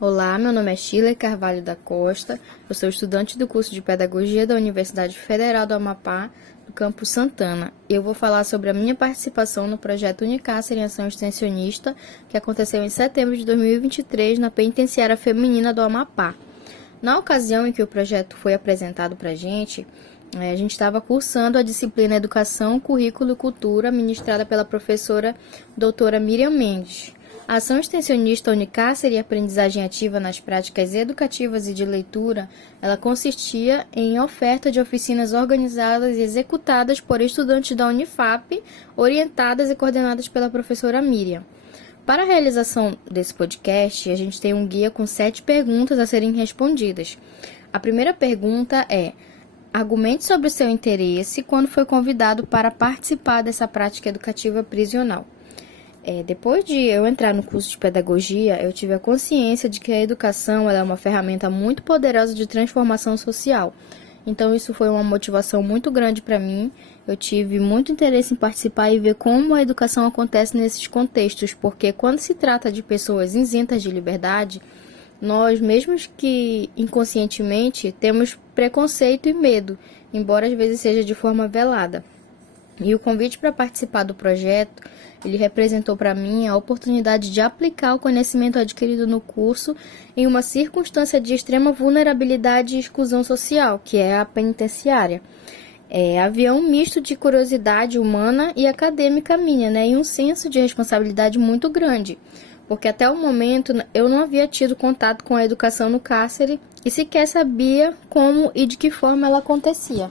Olá, meu nome é Sheila Carvalho da Costa, eu sou estudante do curso de Pedagogia da Universidade Federal do Amapá, do campus Santana. Eu vou falar sobre a minha participação no projeto Unicácer em Ação Extensionista, que aconteceu em setembro de 2023 na Penitenciária Feminina do Amapá. Na ocasião em que o projeto foi apresentado para a gente estava cursando a disciplina Educação, Currículo e Cultura, ministrada pela professora doutora Miriam Mendes. A ação extensionista Unicácer e aprendizagem ativa nas práticas educativas e de leitura, ela consistia em oferta de oficinas organizadas e executadas por estudantes da Unifap, orientadas e coordenadas pela professora Miriam. Para a realização desse podcast, a gente tem um guia com 7 perguntas a serem respondidas. A primeira pergunta é: argumente sobre o seu interesse quando foi convidado para participar dessa prática educativa prisional. Depois de eu entrar no curso de pedagogia, eu tive a consciência de que a educação ela é uma ferramenta muito poderosa de transformação social. Então, isso foi uma motivação muito grande para mim. Eu tive muito interesse em participar e ver como a educação acontece nesses contextos, porque quando se trata de pessoas isentas de liberdade, nós, mesmo que inconscientemente, temos preconceito e medo, embora às vezes seja de forma velada. E o convite para participar do projeto, ele representou para mim a oportunidade de aplicar o conhecimento adquirido no curso em uma circunstância de extrema vulnerabilidade e exclusão social, que é a penitenciária. Havia um misto de curiosidade humana e acadêmica minha, e um senso de responsabilidade muito grande, porque até o momento eu não havia tido contato com a educação no cárcere e sequer sabia como e de que forma ela acontecia.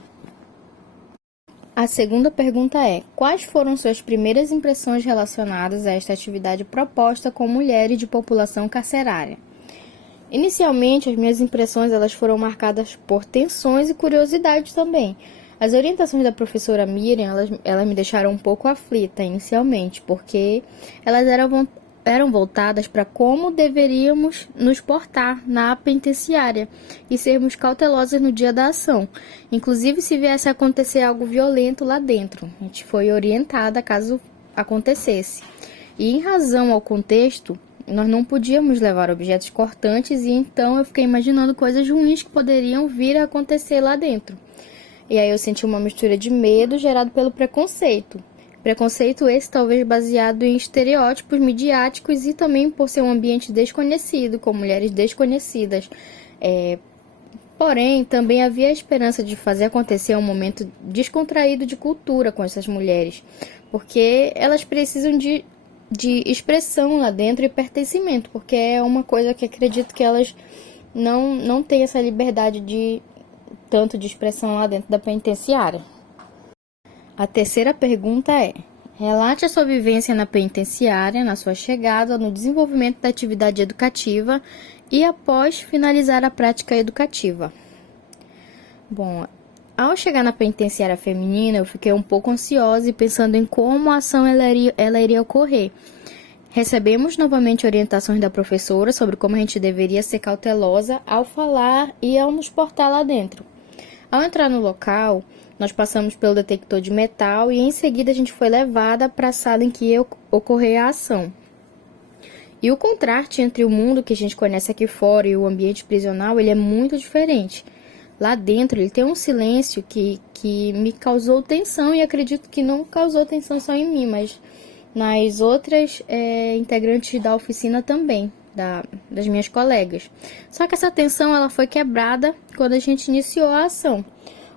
A segunda pergunta é: quais foram suas primeiras impressões relacionadas a esta atividade proposta com mulheres de população carcerária? Inicialmente, as minhas impressões elas foram marcadas por tensões e curiosidade também. As orientações da professora Miriam, elas me deixaram um pouco aflita inicialmente, porque elas eram voltadas para como deveríamos nos portar na penitenciária e sermos cautelosas no dia da ação. Inclusive, se viesse a acontecer algo violento lá dentro, a gente foi orientada caso acontecesse. E em razão ao contexto, nós não podíamos levar objetos cortantes e então eu fiquei imaginando coisas ruins que poderiam vir a acontecer lá dentro. E aí eu senti uma mistura de medo gerado pelo preconceito. Preconceito esse talvez baseado em estereótipos midiáticos e também por ser um ambiente desconhecido, com mulheres desconhecidas. Porém, também havia a esperança de fazer acontecer um momento descontraído de cultura com essas mulheres, porque elas precisam de expressão lá dentro e pertencimento, porque é uma coisa que acredito que elas não têm essa liberdade tanto de expressão lá dentro da penitenciária. A terceira pergunta é: relate a sua vivência na penitenciária, na sua chegada, no desenvolvimento da atividade educativa e após finalizar a prática educativa. Bom, ao chegar na penitenciária feminina, eu fiquei um pouco ansiosa e pensando em como a ação ela iria ocorrer. Recebemos novamente orientações da professora sobre como a gente deveria ser cautelosa ao falar e ao nos portar lá dentro. Ao entrar no local, nós passamos pelo detector de metal e em seguida a gente foi levada para a sala em que ia ocorrer a ação. E o contraste entre o mundo que a gente conhece aqui fora e o ambiente prisional, ele é muito diferente. Lá dentro ele tem um silêncio que me causou tensão e acredito que não causou tensão só em mim, mas nas outras integrantes da oficina também, das minhas colegas. Só que essa tensão ela foi quebrada quando a gente iniciou a ação.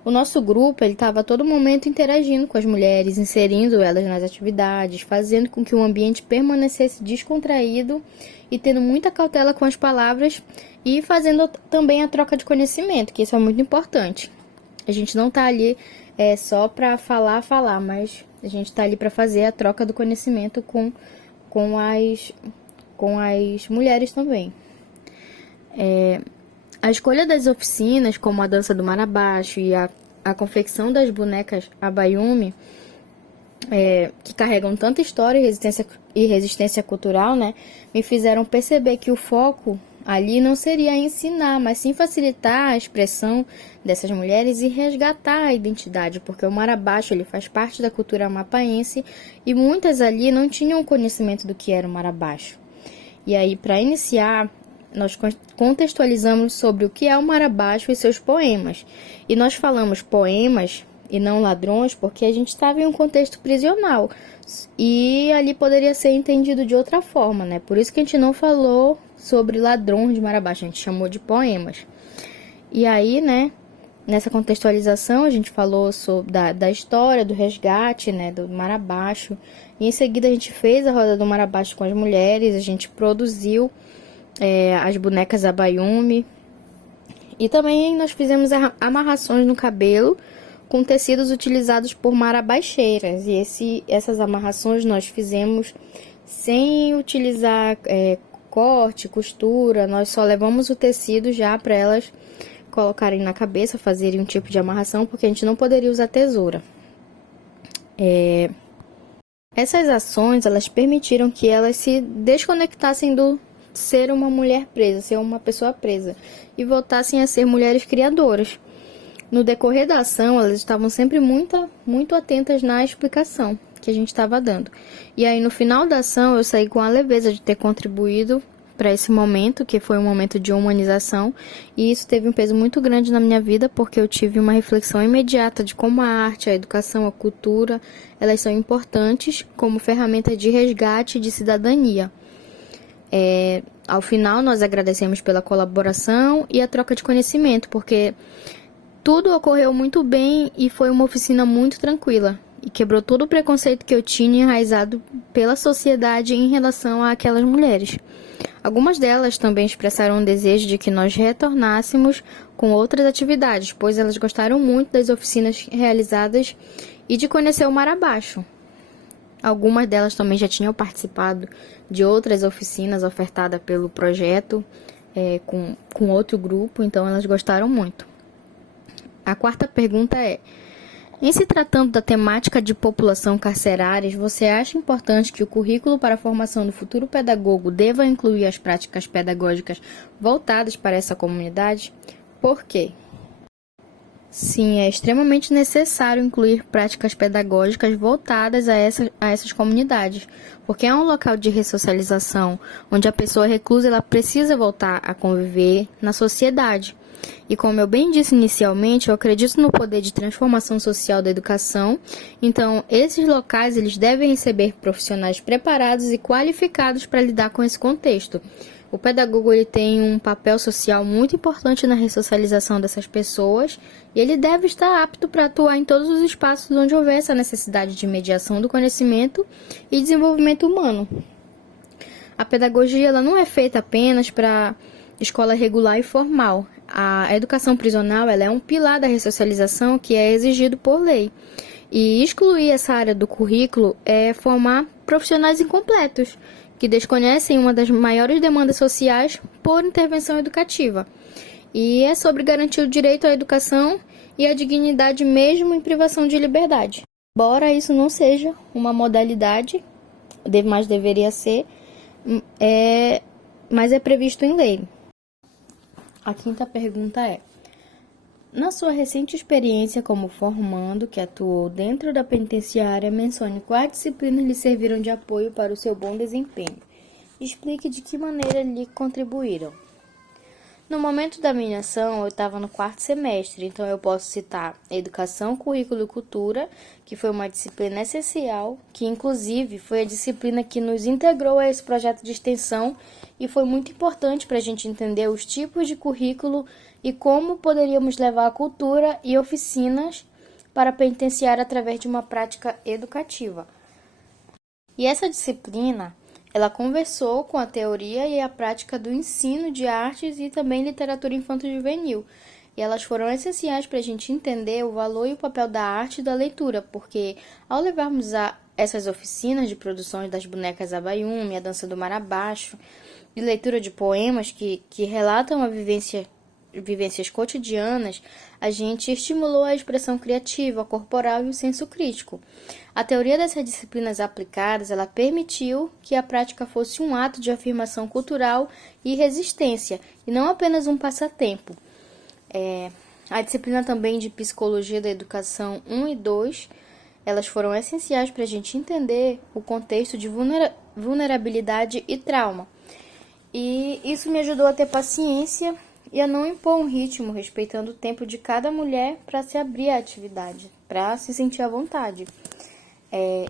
O nosso grupo estava a todo momento interagindo com as mulheres, inserindo elas nas atividades, fazendo com que o ambiente permanecesse descontraído e tendo muita cautela com as palavras e fazendo também a troca de conhecimento, que isso é muito importante. A gente não está ali só para falar, mas a gente está ali para fazer a troca do conhecimento com as mulheres também. A escolha das oficinas, como a dança do marabaixo e a confecção das bonecas Abayumi, que carregam tanta história e resistência cultural, me fizeram perceber que o foco ali não seria ensinar, mas sim facilitar a expressão dessas mulheres e resgatar a identidade, porque o marabaixo ele faz parte da cultura amapaense e muitas ali não tinham conhecimento do que era o marabaixo. E aí, para iniciar nós contextualizamos sobre o que é o Marabaixo e seus poemas. E nós falamos poemas e não ladrões porque a gente estava em um contexto prisional. E ali poderia ser entendido de outra forma, né? Por isso que a gente não falou sobre ladrões de Marabaixo, a gente chamou de poemas. E aí, né, nessa contextualização, a gente falou da história, do resgate, né, do Marabaixo. E em seguida a gente fez a roda do Marabaixo com as mulheres, a gente produziu as bonecas Abayumi. E também nós fizemos amarrações no cabelo com tecidos utilizados por marabaixeiras. E essas amarrações nós fizemos sem utilizar corte, costura. Nós só levamos o tecido já para elas colocarem na cabeça, fazerem um tipo de amarração, porque a gente não poderia usar tesoura. Essas ações, elas permitiram que elas se desconectassem do ser uma mulher presa, ser uma pessoa presa, e voltassem a ser mulheres criadoras. No decorrer da ação, elas estavam sempre muito atentas na explicação que a gente estava dando. E aí, no final da ação, eu saí com a leveza de ter contribuído para esse momento, que foi um momento de humanização, e isso teve um peso muito grande na minha vida, porque eu tive uma reflexão imediata de como a arte, a educação, a cultura, elas são importantes como ferramenta de resgate de cidadania. Ao final, nós agradecemos pela colaboração e a troca de conhecimento, porque tudo ocorreu muito bem e foi uma oficina muito tranquila, e quebrou todo o preconceito que eu tinha enraizado pela sociedade em relação àquelas mulheres. Algumas delas também expressaram o desejo de que nós retornássemos com outras atividades, pois elas gostaram muito das oficinas realizadas e de conhecer o Marabaixo. Algumas delas também já tinham participado de outras oficinas ofertadas pelo projeto com outro grupo, então elas gostaram muito. A quarta pergunta é: em se tratando da temática de população carcerária, você acha importante que o currículo para a formação do futuro pedagogo deva incluir as práticas pedagógicas voltadas para essa comunidade? Por quê? Sim, é extremamente necessário incluir práticas pedagógicas voltadas a essas comunidades, porque é um local de ressocialização, onde a pessoa reclusa ela precisa voltar a conviver na sociedade. E como eu bem disse inicialmente, eu acredito no poder de transformação social da educação, então esses locais eles devem receber profissionais preparados e qualificados para lidar com esse contexto. O pedagogo ele tem um papel social muito importante na ressocialização dessas pessoas e ele deve estar apto para atuar em todos os espaços onde houver essa necessidade de mediação do conhecimento e desenvolvimento humano. A pedagogia ela não é feita apenas para escola regular e formal. A educação prisional ela é um pilar da ressocialização que é exigido por lei. E excluir essa área do currículo é formar profissionais incompletos, que desconhecem uma das maiores demandas sociais por intervenção educativa. E é sobre garantir o direito à educação e à dignidade mesmo em privação de liberdade. Embora isso não seja uma modalidade, mas deveria ser, mas é previsto em lei. A quinta pergunta é: na sua recente experiência como formando que atuou dentro da penitenciária, mencione quais disciplinas lhe serviram de apoio para o seu bom desempenho. Explique de que maneira lhe contribuíram. No momento da minha ação, eu estava no 4º semestre, então eu posso citar Educação, Currículo e Cultura, que foi uma disciplina essencial, que inclusive foi a disciplina que nos integrou a esse projeto de extensão e foi muito importante para a gente entender os tipos de currículo e como poderíamos levar a cultura e oficinas para a penitenciária através de uma prática educativa. E essa disciplina, ela conversou com a teoria e a prática do ensino de artes e também literatura infanto-juvenil. E elas foram essenciais para a gente entender o valor e o papel da arte e da leitura, porque ao levarmos essas oficinas de produções das bonecas Abayumi, a dança do Marabaixo, e leitura de poemas que relatam a vivências cotidianas, a gente estimulou a expressão criativa, corporal e o senso crítico. A teoria dessas disciplinas aplicadas, ela permitiu que a prática fosse um ato de afirmação cultural e resistência, e não apenas um passatempo. A disciplina também de Psicologia da Educação 1 e 2, elas foram essenciais para a gente entender o contexto de vulnerabilidade e trauma. E isso me ajudou a ter paciência e a não impor um ritmo, respeitando o tempo de cada mulher para se abrir à atividade, para se sentir à vontade.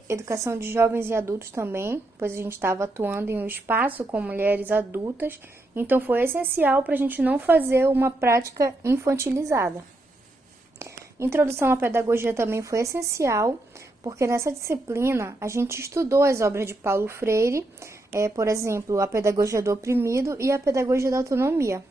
Educação de jovens e adultos também, pois a gente estava atuando em um espaço com mulheres adultas, então foi essencial para a gente não fazer uma prática infantilizada. Introdução à pedagogia também foi essencial, porque nessa disciplina a gente estudou as obras de Paulo Freire, por exemplo, a pedagogia do oprimido e a pedagogia da autonomia.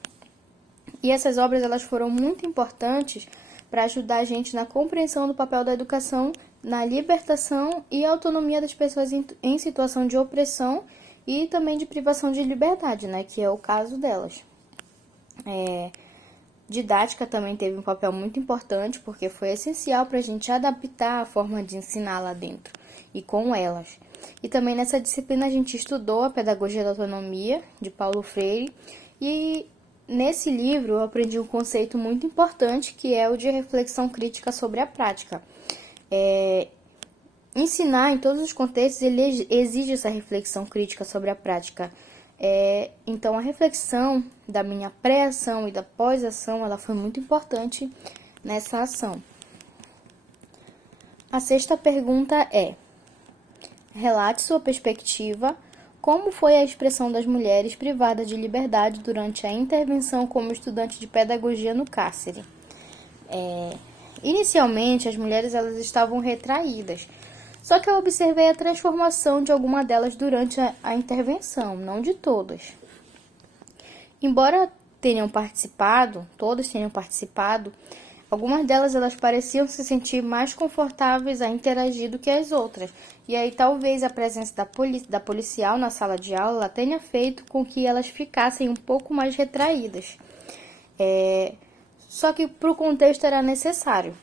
E essas obras elas foram muito importantes para ajudar a gente na compreensão do papel da educação na libertação e autonomia das pessoas em situação de opressão e também de privação de liberdade, né, que é o caso delas. Didática também teve um papel muito importante, porque foi essencial para a gente adaptar a forma de ensinar lá dentro e com elas. E também nessa disciplina a gente estudou a pedagogia da autonomia, de Paulo Freire, e nesse livro eu aprendi um conceito muito importante, que é o de reflexão crítica sobre a prática. Ensinar em todos os contextos ele exige essa reflexão crítica sobre a prática. Então a reflexão da minha pré-ação e da pós-ação ela foi muito importante nessa ação. A sexta pergunta é: relate sua perspectiva. Como foi a expressão das mulheres privadas de liberdade durante a intervenção como estudante de pedagogia no cárcere? Inicialmente, as mulheres elas estavam retraídas, só que eu observei a transformação de alguma delas durante a intervenção, não de todas. Embora todas tenham participado, algumas delas elas pareciam se sentir mais confortáveis a interagir do que as outras. E aí talvez a presença da policial na sala de aula tenha feito com que elas ficassem um pouco mais retraídas. Só que para o contexto era necessário.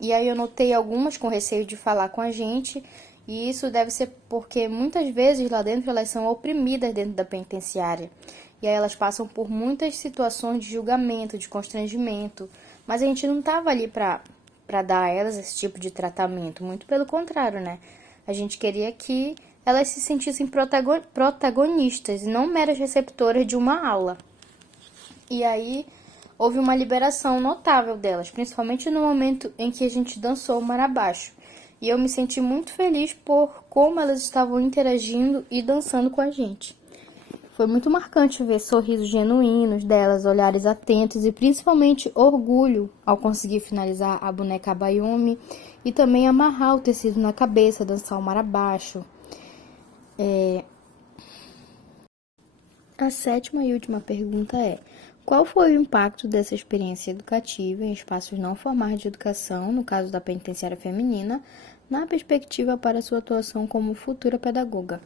E aí eu notei algumas com receio de falar com a gente, e isso deve ser porque muitas vezes lá dentro elas são oprimidas dentro da penitenciária. E aí elas passam por muitas situações de julgamento, de constrangimento, mas a gente não estava ali para dar a elas esse tipo de tratamento, muito pelo contrário, né? A gente queria que elas se sentissem protagonistas e não meras receptoras de uma aula. E aí houve uma liberação notável delas, principalmente no momento em que a gente dançou o Mar Abaixo. E eu me senti muito feliz por como elas estavam interagindo e dançando com a gente. Foi muito marcante ver sorrisos genuínos delas, olhares atentos e principalmente orgulho ao conseguir finalizar a boneca Abayomi e também amarrar o tecido na cabeça, dançar o Mar Abaixo. A sétima e última pergunta é: qual foi o impacto dessa experiência educativa em espaços não formais de educação, no caso da penitenciária feminina, na perspectiva para sua atuação como futura pedagoga?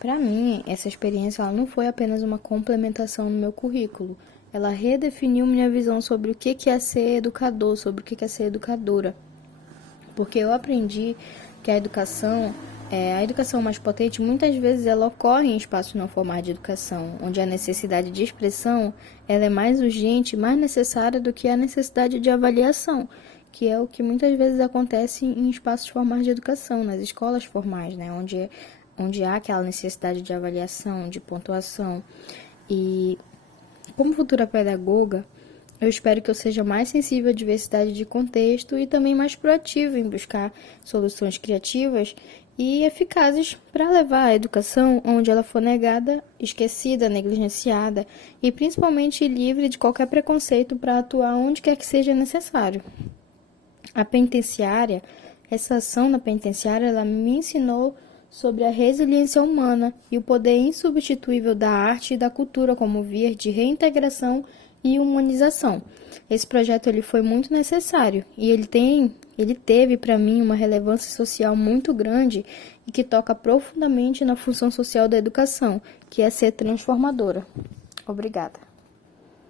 Para mim, essa experiência ela não foi apenas uma complementação no meu currículo. Ela redefiniu minha visão sobre o que é ser educador, sobre o que é ser educadora. Porque eu aprendi que a educação mais potente, muitas vezes ela ocorre em espaços não formais de educação, onde a necessidade de expressão ela é mais urgente, mais necessária do que a necessidade de avaliação, que é o que muitas vezes acontece em espaços formais de educação, nas escolas formais, né, onde há aquela necessidade de avaliação, de pontuação. E como futura pedagoga, eu espero que eu seja mais sensível à diversidade de contexto e também mais proativa em buscar soluções criativas e eficazes para levar a educação onde ela for negada, esquecida, negligenciada e principalmente livre de qualquer preconceito para atuar onde quer que seja necessário. A penitenciária, essa ação na penitenciária, ela me ensinou sobre a resiliência humana e o poder insubstituível da arte e da cultura como via de reintegração e humanização. Esse projeto ele foi muito necessário e ele teve para mim uma relevância social muito grande e que toca profundamente na função social da educação, que é ser transformadora. Obrigada.